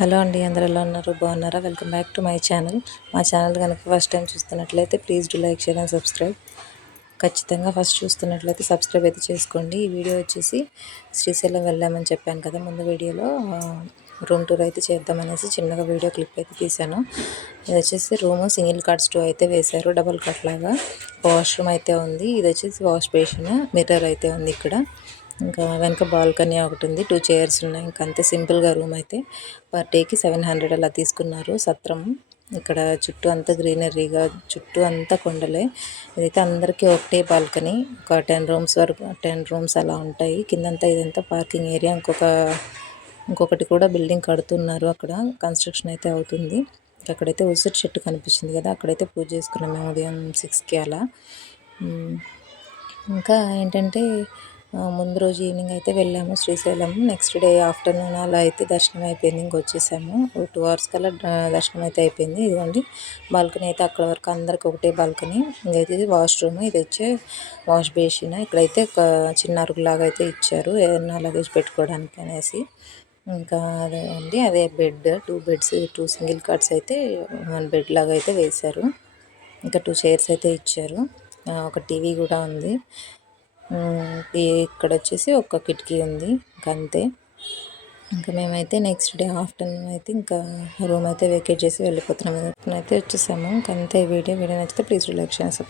Hello అండి, అందరూ ఎలా ఉన్నారు? బాగున్నారా? Welcome back to my channel. మా ఛానల్ కనుక ఫస్ట్ టైం చూస్తున్నట్లయితే please do like, share and subscribe. ఖచ్చితంగా ఫస్ట్ చూస్తున్నట్లయితే సబ్స్క్రైబ్ అయితే చేసుకోండి. ఈ వీడియో వచ్చేసి శ్రీశైలం వెళ్ళామని చెప్పాను కదా ముందు వీడియోలో. రూమ్ టూర్ అయితే చేద్దామనేసి చిన్నగా వీడియో క్లిప్ అయితే తీశాను. ఇది వచ్చేసి రూము సింగిల్ కార్డ్ స్టోవ్ అయితే వేశారు, డబుల్ కట్ లాగా. వాష్రూమ్ అయితే ఉంది. ఇది వచ్చేసి వాష్ బేసిన్, మిర్రర్ అయితే ఉంది ఇక్కడ. ఇంకా వెనక బాల్కనీ ఒకటి ఉంది, 2 చైర్స్ ఉన్నాయి. ఇంకా అంతే సింపుల్గా రూమ్ అయితే. పర్ డేకి 700 అలా తీసుకున్నారు సత్రం. ఇక్కడ చుట్టూ అంతా గ్రీనరీగా, చుట్టూ అంతా కొండలే. ఇదైతే అందరికీ ఒకటే బాల్కనీ. ఒక 10 రూమ్స్ వరకు, 10 రూమ్స్ అలా ఉంటాయి. కిందంతా ఇదంతా పార్కింగ్ ఏరియా. ఇంకొకటి కూడా బిల్డింగ్ కడుతున్నారు, అక్కడ కన్స్ట్రక్షన్ అయితే అవుతుంది. అక్కడైతే ఉసిరి చెట్టు కనిపించింది కదా, అక్కడైతే పూజ చేసుకున్నాం మేము ఉదయం 6కి అలా. ఇంకా ఏంటంటే ముందు రోజు ఈవినింగ్ అయితే వెళ్ళాము శ్రీశైలం. నెక్స్ట్ డే ఆఫ్టర్నూన్ అలా అయితే దర్శనం అయిపోయింది. ఇంకొచ్చేసాము 2 అవర్స్ కల్లా దర్శనం అయితే అయిపోయింది. ఇదిగోండి బాల్కనీ అయితే అక్కడ వరకు అందరికి ఒకటే బాల్కనీ. ఇదైతే ఇది వాష్రూమ్, ఇది వచ్చే వాష్ బేసిన్. ఇక్కడైతే ఒక చిన్న అరుగులాగా అయితే ఇచ్చారు, ఏదైనా లగేజ్ పెట్టుకోవడానికి అనేసి. ఇంకా అదే అండి, అదే బెడ్, 2 బెడ్స్, 2 సింగిల్ కార్డ్స్ అయితే 1 బెడ్ లాగా అయితే వేశారు. ఇంకా 2 చైర్స్ అయితే ఇచ్చారు. ఒక టీవీ కూడా ఉంది. ఇక్కడ వచ్చేసి ఒక కిటికీ ఉంది. ఇంకా అంతే. ఇంకా మేమైతే నెక్స్ట్ డే ఆఫ్టర్నూన్ అయితే ఇంకా రూమ్ అయితే వెకేట్ చేసి వెళ్ళిపోతున్నాం. అయితే వచ్చేసాము. ఇంకా అంతే. వీడియో నచ్చితే ప్లీజ్ లైక్, షేర్, సబ్స్క్రైబ్.